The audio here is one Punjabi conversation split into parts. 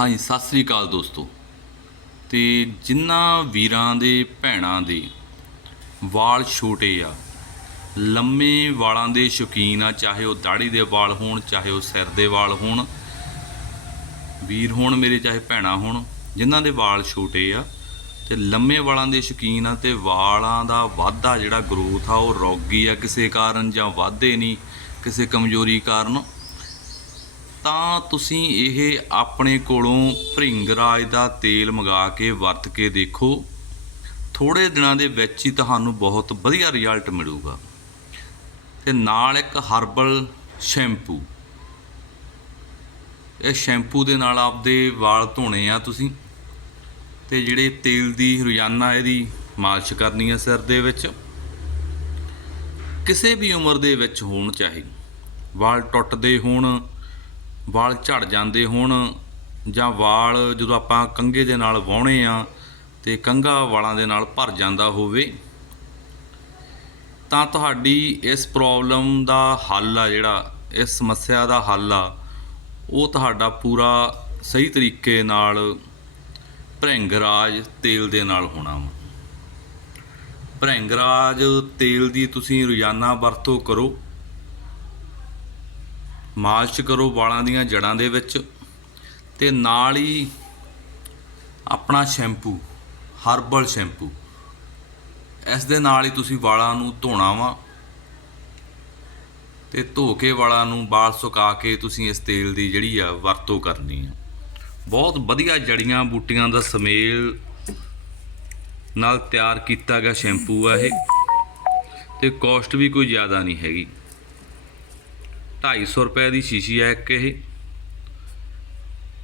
ਹਾਂਜੀ, ਸਤਿ ਸ੍ਰੀ ਅਕਾਲ ਦੋਸਤੋ। ਤੇ ਜਿਨ੍ਹਾਂ ਵੀਰਾਂ ਦੇ ਭੈਣਾਂ ਦੇ ਵਾਲ ਛੋਟੇ ਆ, ਲੰਮੇ ਵਾਲਾਂ ਦੇ ਸ਼ੌਕੀਨ ਆ, ਚਾਹੇ ਉਹ ਦਾੜੀ ਦੇ ਵਾਲ ਹੋਣ, ਚਾਹੇ ਉਹ ਸਿਰ ਦੇ ਵਾਲ ਹੋਣ, ਵੀਰ ਹੋਣ ਮੇਰੇ, ਚਾਹੇ ਭੈਣਾਂ ਹੋਣ ਜਿਨ੍ਹਾਂ ਦੇ ਵਾਲ ਛੋਟੇ ਆ, ਤੇ ਲੰਮੇ ਵਾਲਾਂ ਦੇ ਸ਼ੌਕੀਨ ਆ, ਤੇ ਵਾਲਾਂ ਦਾ ਵਾਧਾ ਜਿਹੜਾ ਗਰੋਥ ਆ, ਉਹ ਰੋਗੀ ਆ, ਕਿਸੇ ਕਾਰਨ ਜਾਂ ਵਾਧੇ ਨਹੀਂ, ਕਿਸੇ ਕਮਜ਼ੋਰੀ ਕਾਰਨ ਤਾਂ ਤੁਸੀਂ ਇਹ ਆਪਣੇ ਕੋਲੋਂ ਭ੍ਰਿੰਗਰਾਜ ਦਾ ਤੇਲ ਮੰਗਾ ਕੇ ਵਰਤ ਕੇ ਦੇਖੋ। ਥੋੜੇ ਦਿਨਾਂ ਦੇ ਵਿੱਚ ਹੀ ਤੁਹਾਨੂੰ ਬਹੁਤ ਵਧੀਆ ਰਿਜ਼ਲਟ ਮਿਲੂਗਾ। ਤੇ ਨਾਲ ਇੱਕ ਹਰਬਲ ਸ਼ੈਂਪੂ ਇਹ ਸ਼ੈਂਪੂ ਦੇ ਨਾਲ ਆਪਦੇ ਵਾਲ ਧੋਣੇ ਆ ਤੁਸੀਂ। ਤੇ ਜਿਹੜੇ ਤੇਲ ਦੀ ਰੋਜ਼ਾਨਾ ਇਹਦੀ ਮਾਲਿਸ਼ ਕਰਨੀ ਹੈ ਸਿਰ ਦੇ ਵਿੱਚ। ਕਿਸੇ ਵੀ ਉਮਰ ਦੇ ਵਿੱਚ ਹੋਣ ਚਾਹੇ। ਵਾਲ ਟੁੱਟਦੇ ਹੋਣ ਵਾਲ ਝੜ ਜਾਂਦੇ ਹੋਣ ਜਾਂ ਵਾਲ ਜਦੋਂ ਆਪਾਂ ਕੰਘੇ ਦੇ ਨਾਲ ਵਾਹੁਣੇ ਆ ਤੇ ਕੰਘਾ ਵਾਲਾਂ ਦੇ ਨਾਲ ਭਰ ਜਾਂਦਾ ਹੋਵੇ, ਤਾਂ ਤੁਹਾਡੀ ਇਸ ਪ੍ਰੋਬਲਮ ਦਾ ਹੱਲ ਆ ਜਿਹੜਾ, ਇਸ ਸਮੱਸਿਆ ਦਾ ਹੱਲ ਆ, ਉਹ ਤੁਹਾਡਾ ਪੂਰਾ ਸਹੀ ਤਰੀਕੇ ਨਾਲ ਭ੍ਰਿੰਗਰਾਜ ਤੇਲ ਦੇ ਨਾਲ ਹੋਣਾ ਵਾ। ਭ੍ਰਿੰਗਰਾਜ ਤੇਲ ਦੀ ਤੁਸੀਂ ਰੋਜ਼ਾਨਾ ਵਰਤੋਂ ਕਰੋ। ਮਾਲਿਸ਼ ਕਰੋ ਵਾਲਾਂ ਦੀਆਂ ਜੜਾਂ ਦੇ ਵਿੱਚ ਤੇ ਨਾਲ ਹੀ ਆਪਣਾ ਸ਼ੈਂਪੂ, ਹਰਬਲ ਸ਼ੈਂਪੂ। ਇਸ ਦੇ ਨਾਲ ਹੀ ਤੁਸੀਂ ਵਾਲਾਂ ਨੂੰ ਧੋਣਾ ਵਾ ਤੇ ਧੋ ਕੇ ਵਾਲਾਂ ਨੂੰ ਵਾਲ ਸੁਕਾ ਕੇ ਤੁਸੀਂ ਇਸ ਤੇਲ ਦੀ ਜਿਹੜੀ ਆ ਵਰਤੋਂ ਕਰਨੀ ਆ। ਬਹੁਤ ਵਧੀਆ ਜੜੀਆਂ ਬੂਟੀਆਂ ਦਾ ਸਮੇਲ ਨਾਲ ਤਿਆਰ ਕੀਤਾ ਗਿਆ ਸ਼ੈਂਪੂ ਆ ਇਹ ਤੇ ਕਾਸਟ ਵੀ ਕੋਈ ਜ਼ਿਆਦਾ ਨਹੀਂ ਹੈਗੀ। 250 ਰੁਪਏ ਦੀ ਸ਼ੀਸ਼ੀ ਹੈ ਇੱਕ ਇਹ।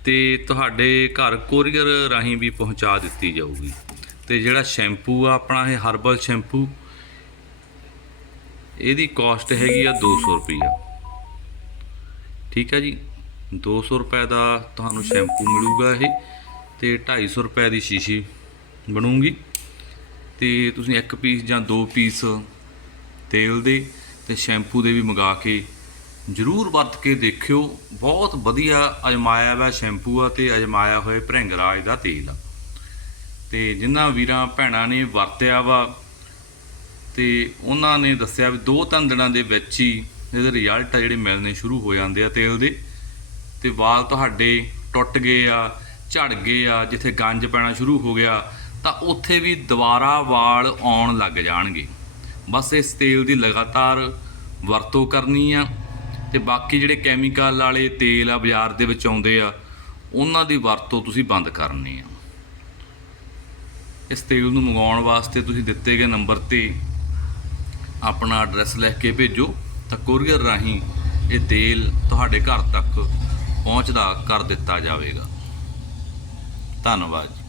ਤੇ ਤੁਹਾਡੇ ਘਰ ਕੋਰੀਅਰ ਰਾਹੀਂ ਵੀ ਪਹੁੰਚਾ ਦਿੱਤੀ ਜਾਊਗੀ। ਤੇ ਜਿਹੜਾ ਸ਼ੈਂਪੂ ਆ, ਆਪਣਾ ਇਹ ਹਰਬਲ ਸ਼ੈਂਪੂ, ਇਹਦੀ ਕਾਸਟ ਹੈਗੀ ਆ 200 ਰੁਪਈਆ। ਠੀਕ ਹੈ ਜੀ? 200 ਰੁਪਏ ਦਾ ਤੁਹਾਨੂੰ ਸ਼ੈਂਪੂ ਮਿਲੂਗਾ ਇਹ, ਤੇ 250 ਰੁਪਏ ਦੀ ਸ਼ੀਸ਼ੀ ਬਣੂਗੀ। ਤੇ ਤੁਸੀਂ ਇੱਕ ਪੀਸ ਜਾਂ ਦੋ ਪੀਸ ਤੇਲ ਦੇ ਤੇ ਸ਼ੈਂਪੂ ਦੇ ਵੀ ਮੰਗਾ ਕੇ ਜਰੂਰ ਵਰਤ ਕੇ ਦੇਖਿਓ। ਬਹੁਤ ਵਧੀਆ ਅਜਮਾਇਆ ਵਾ ਸ਼ੈਂਪੂ ਆ ਤੇ ਅਜਮਾਇਆ ਹੋਇਆ ਭ੍ਰਿੰਗਰਾਜ ਦਾ ਤੇਲ ਆ। ਤੇ ਜਿਨ੍ਹਾਂ ਵੀਰਾਂ ਭੈਣਾਂ ਨੇ ਵਰਤਿਆ ਵਾ ਤੇ ਉਹਨਾਂ ਨੇ ਦੱਸਿਆ ਵੀ ਦੋ ਤਿੰਨ ਦਿਨਾਂ ਦੇ ਵਿੱਚ ਹੀ ਇਹਦੇ ਰਿਜ਼ਲਟ ਆ ਜਿਹੜੇ ਮਿਲਣੇ ਸ਼ੁਰੂ ਹੋ ਜਾਂਦੇ ਆ ਤੇਲ ਦੇ। ਤੇ ਵਾਲ ਤੁਹਾਡੇ ਟੁੱਟ ਗਏ ਆ, ਝੜ ਗਏ ਆ, ਜਿੱਥੇ ਗੰਜ ਪੈਣਾ ਸ਼ੁਰੂ ਹੋ ਗਿਆ, ਤਾਂ ਉੱਥੇ ਵੀ ਦੁਬਾਰਾ ਵਾਲ ਆਉਣ ਲੱਗ ਜਾਣਗੇ। ਬਸ ਇਸ ਤੇਲ ਦੀ ਲਗਾਤਾਰ ਵਰਤੋਂ ਕਰਨੀ ਆ। ਤੇ ਬਾਕੀ ਜਿਹੜੇ ਕੈਮੀਕਲ ਵਾਲੇ ਤੇਲ ਆ ਬਾਜ਼ਾਰ ਦੇ ਵਿੱਚ ਆਉਂਦੇ ਆ, ਉਹਨਾਂ ਦੀ ਵਰਤੋਂ ਤੁਸੀਂ ਬੰਦ ਕਰਨੀ ਆ। ਇਸ ਤੇਲ ਨੂੰ ਮੰਗਾਉਣ ਵਾਸਤੇ ਤੁਸੀਂ ਦਿੱਤੇ ਗਏ ਨੰਬਰ ਤੇ ਆਪਣਾ ਐਡਰੈਸ ਲਿਖ ਕੇ ਭੇਜੋ ਤਾਂ ਕੋਰੀਅਰ ਰਾਹੀਂ ਇਹ ਤੇਲ ਤੁਹਾਡੇ ਘਰ ਤੱਕ ਪਹੁੰਚਦਾ ਕਰ ਦਿੱਤਾ ਜਾਵੇਗਾ। ਧੰਨਵਾਦ ਜੀ।